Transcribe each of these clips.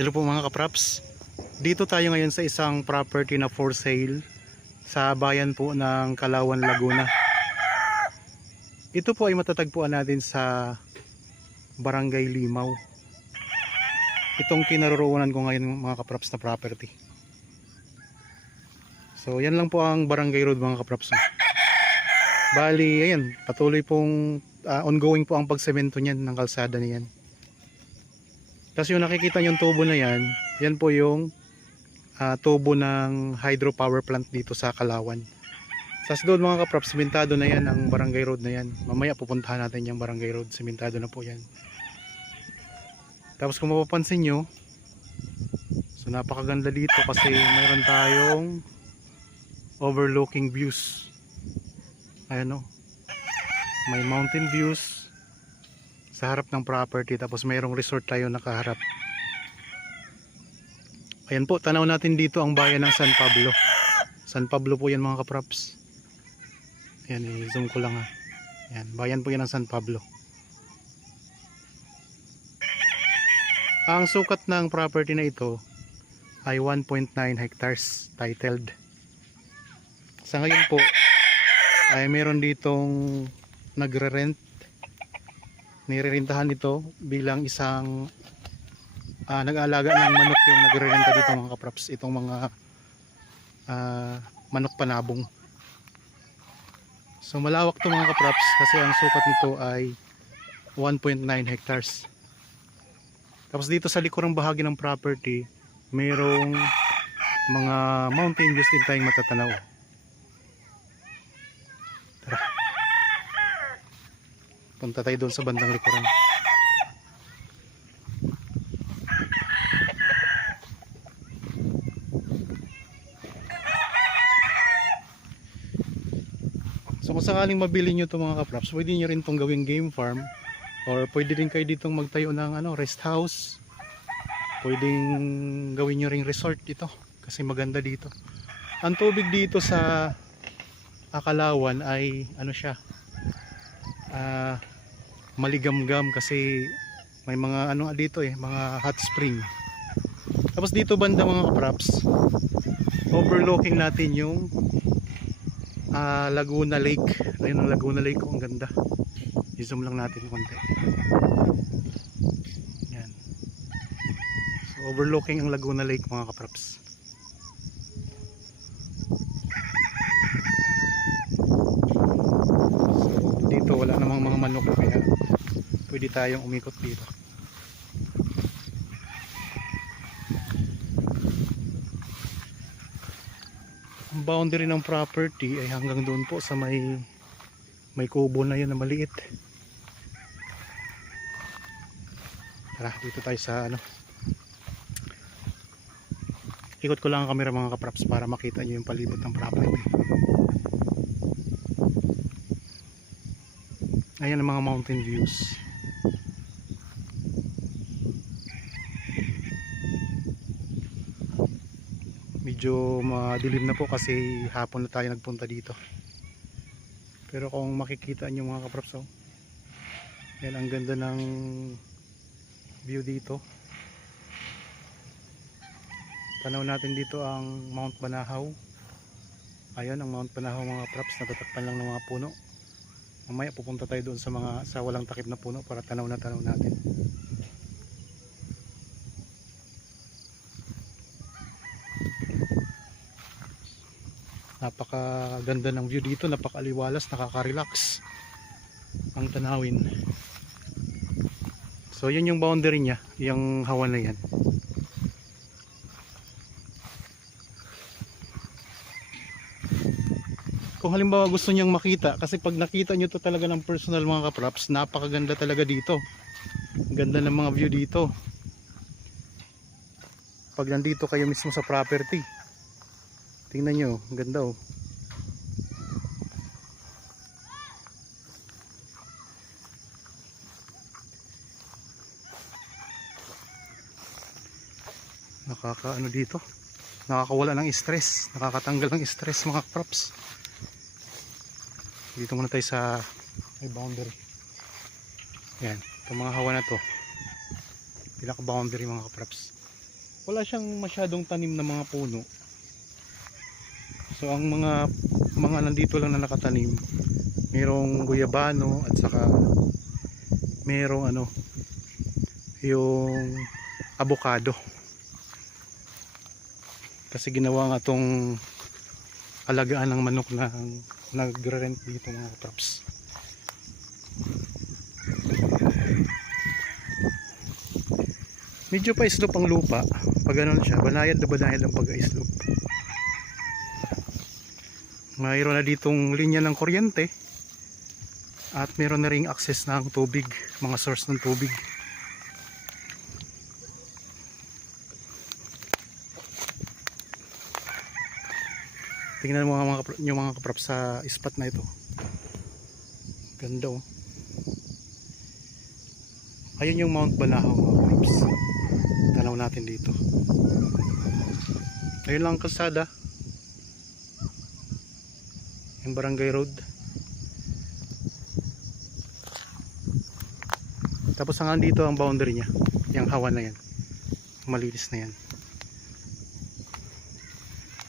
Hello po mga kapraps. Dito tayo ngayon sa isang property na for sale sa bayan po ng Kalawan, Laguna. Ito po ay matatagpuan natin sa Barangay Limaw. Itong kinaroroonan ko ngayon mga kapraps na property. So yan lang po ang Barangay Road mga kapraps. Bali, ayan, patuloy pong ongoing po ang pagsemento niyan ng kalsada niyan. Kasi yung nakikita yung tubo na yan, yan po yung tubo ng hydropower plant dito sa Kalawan. Sa doon mga kapraps, simentado na yan ang Barangay Road na yan. Mamaya pupuntahan natin yung Barangay Road, simentado na po yan. Tapos kung mapapansin nyo, so napakaganda dito kasi mayroon tayong overlooking views. Ayan o, may mountain views sa harap ng property, tapos mayroong resort tayo nakaharap. Ayan po, tanaw natin dito ang bayan ng San Pablo. San Pablo po yan mga kapraps. Ayan, i-zoom ko lang ha. Ayan, bayan po yan ng San Pablo. Ang sukat ng property na ito ay 1.9 hectares titled. Sa ngayon po ay meron ditong nagre-rent, nirerentahan ito bilang isang nag-aalaga ng manok yung nagre-renta dito mga kapraps. Itong mga manok panabong. So malawak to mga kapraps kasi ang sukat nito ay 1.9 hectares. Tapos dito sa likurang bahagi ng property mayroong mga mountain views din tayong matatanaw. Tara, punta tayo doon sa bandang likuran. So kung sakaling mabili nyo ito mga kapraps, pwede nyo rin itong gawing game farm, or pwede rin kayo ditong magtayo ng rest house. Pwedeng gawin nyo ring resort ito kasi maganda dito. Ang tubig dito sa Kalawan ay siya, maligamgam kasi may mga dito mga hot spring. Tapos dito banda mga kapraps, overlooking natin yung Laguna Lake. Ayun ang Laguna Lake, ang ganda. I-zoom lang natin konti. Yan. So overlooking ang Laguna Lake mga kapraps. So dito wala namang mga manok kaya pwede tayong umikot dito. Ang boundary ng property ay hanggang doon po sa may kubo na yun na maliit. Tara, dito tayo sa ikot ko lang ang camera mga kapraps para makita nyo yung palibot ng property. Ayan ang mga mountain views. Medyo madilim na po kasi hapon na tayo nagpunta dito. Pero kung makikita nyo mga kapraps, yan ang ganda ng view dito. Tanaw natin dito ang Mount Banahaw. Ayan ang Mount Banahaw mga kapraps, natatakpan lang ng mga puno. Mamaya pupunta tayo doon sa walang takip na puno para tanaw natin. Napakaganda ng view dito, napakaliwalas, nakaka-relax ang tanawin. So yun yung boundary niya, yung hawan na yan. Kung halimbawa gusto niyang makita, kasi pag nakita nyo to talaga ng personal mga kapraps, napakaganda talaga dito. Ganda ng mga view dito pag nandito kayo mismo sa property. Tingnan nyo, ang ganda oh. Dito, nakakawala ng stress, nakakatanggal ng stress mga props. Dito muna tayo sa may boundary. Yan, itong mga hawa na to pinaka boundary mga kapraps. wala siyang masyadong tanim na mga puno. So ang mga nandito lang na nakatanim, merong guyabano at saka merong yung avocado. Kasi ginawa nga tong alagaan ng manok na nagre-rent dito mga kaprops. Medyo pa slope ang lupa. Pag ganun siya, banayad na banayad ang pag-slope. Mayroon na ditong linya ng kuryente at meron na ring access ng tubig, mga source ng tubig. Tingnan mo yung mga kaprops sa spot na ito. Ganda oh. Ayun yung Mount Banahaw mga kaprops. Tanaw natin dito. Ayun lang ang kalsada. Yung barangay road. Tapos hanggang dito ang boundary niya. Yung hawa na yan. Malinis na yan.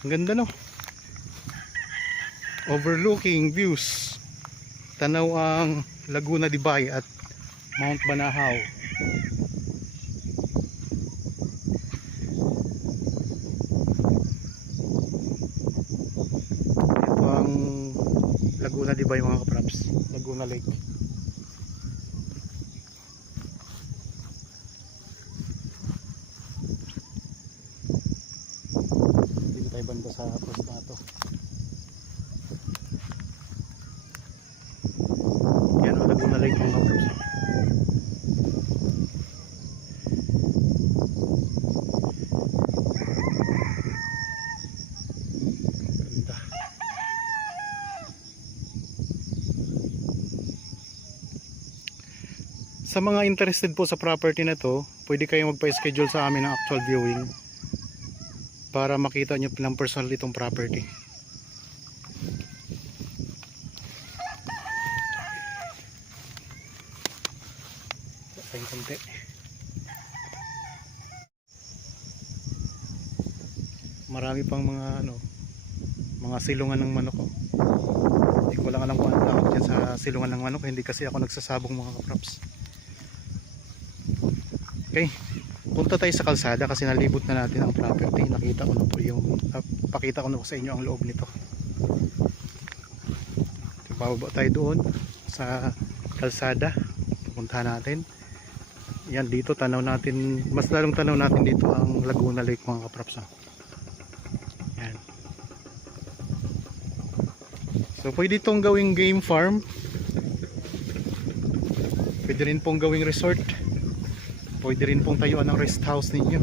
Ang ganda no. Overlooking views. Tanaw ang Laguna de Bay at Mount Banahaw. Ito ang Laguna de Bay mga kaprops. Laguna Lake. Dito tayo banda sa post na ito. Yan ang Laguna Lake mga kaprops. Sa mga interested po sa property na to, pwede kayong magpa-schedule sa amin ng actual viewing para makita nyo ng personal itong property. Konti. Marami pang mga silungan ng manok oh. Hindi ko lang alam kung ano tawag dyan sa silungan ng manok, hindi kasi ako nagsasabong mga kaprops. Okay, punta tayo sa kalsada kasi nalibot na natin ang property. Nakita ko na po pakita ko na po sa inyo ang loob nito. Bababa tayo doon sa kalsada. Pupunta natin. Yan dito tanaw natin, mas lalong tanaw natin dito ang Laguna Lake mga kaprops. Yan. So pwede itong gawing game farm. Pwede rin pong gawing resort. Pwede rin pong tayuan ng rest house ninyo.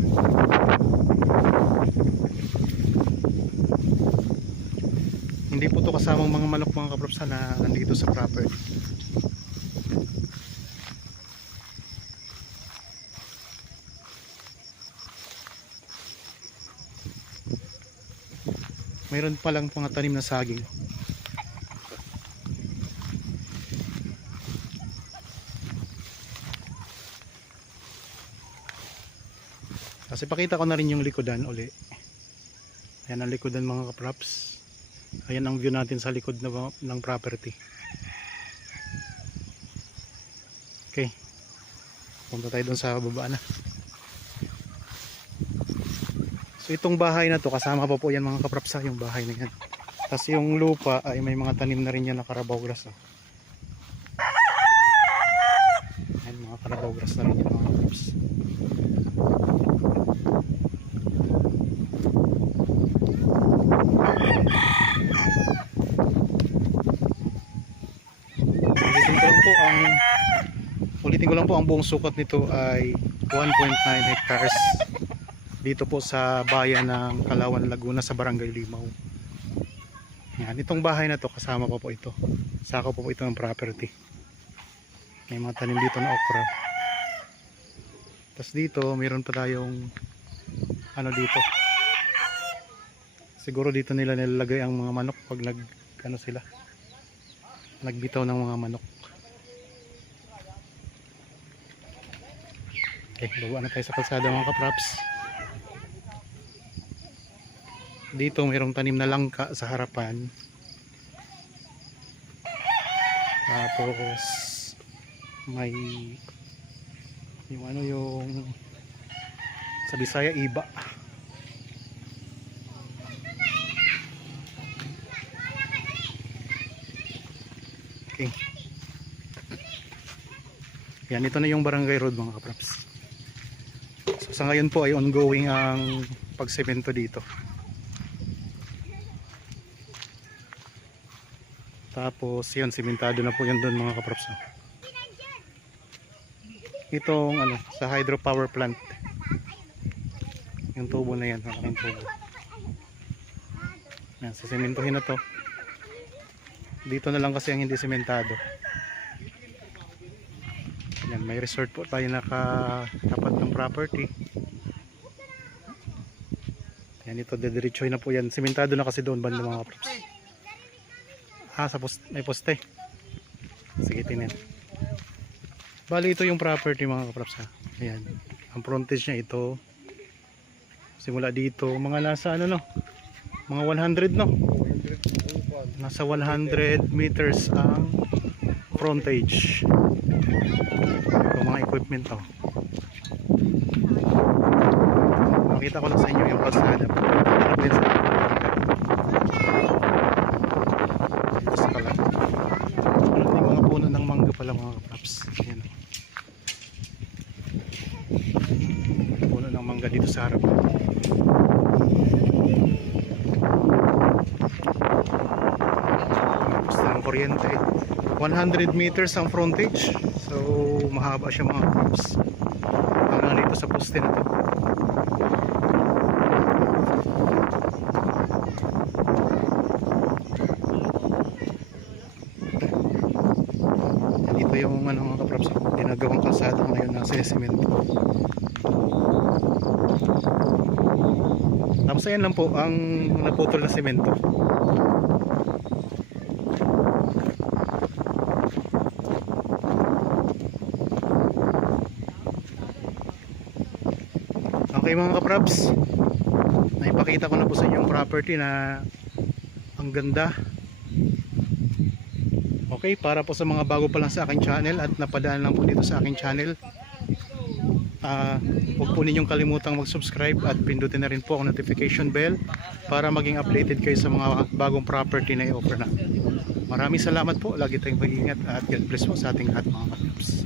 Hindi po ito kasamang mga manok mga kaprops na nandito sa property. Mayroon pa lang mga tanim na saging. Kasi pakita ko na rin yung likodan uli. Ayan ang likodan mga kaprops. Ayan ang view natin sa likod ng property. Okay. Punta tayo dun sa baba na. So itong bahay na to, kasama pa po yan mga kaprops yung bahay na yan. Tapos yung lupa ay may mga tanim na rin yan na Carabao grass. Oh. Ayan mga Carabao grass na rin yan mga kaprops. Ulitin ko lang po ang buong sukat nito ay 1.9 hectares dito po sa bayan ng Kalawan, Laguna sa Barangay Limaw. Yan, itong bahay na to kasama pa po ito. Sako po ito ng property. May mga tanim dito na okra. Tapos dito mayroon pa tayong dito. Siguro dito nila nilalagay ang mga manok pag nagbitaw ng mga manok. Okay, baba na tayo sa kalsada mga kaprops. Dito mayroong tanim na langka sa harapan. Tapos may yung ano yung sa Bisaya iba. Okay. Yan, ito na yung Barangay Road mga kapraps. So, sa ngayon po ay ongoing ang pagsemento dito. Tapos yun, simentado na po yan doon mga kapraps. Itong ano, sa hydropower plant. Yung tubo na yan, malaking tubo. Yan, sisementohin na to. Dito na lang kasi ang hindi sementado. Yan, may resort po tayo nakatapat ng property. Yan, ito dediretsoy na po yan. Sementado na kasi doon banda mga kapraps. Sa may poste. Sige, tinin. Bali ito yung property mga kapraps ha. Ayan. Ang frontage niya ito. Simula dito, mga nasa ano no? Mga 100 no? Nasa 100 meters ang frontage. Ito mga equipment to. Makita ko lang sa inyo yung kalsada. Hanap din sa dito sa kalat. Yung mga puno ng mangga pala mga kapraps. Ayan. Puno ng mangga dito sa harap. Gusto ng kuryente. 100 meters ang frontage. So mahaba siya mga kapraps. Hanggang dito sa poste na to. Dito yung ano mga kapraps, ginagawang kalsada ngayon na sinesemento. Tapos ayan lang po ang naputol na semento. Okay mga kapraps, naipakita ko na po sa inyo yung property na ang ganda. Okay, para po sa mga bago pa lang sa aking channel at napadaan lang po dito sa aking channel, huwag po ninyong kalimutang mag-subscribe at pindutin na rin po ang notification bell para maging updated kayo sa mga bagong property na i-offer na. Maraming salamat po, lagi tayong mag-ingat at God bless po sa ating lahat mga kapraps.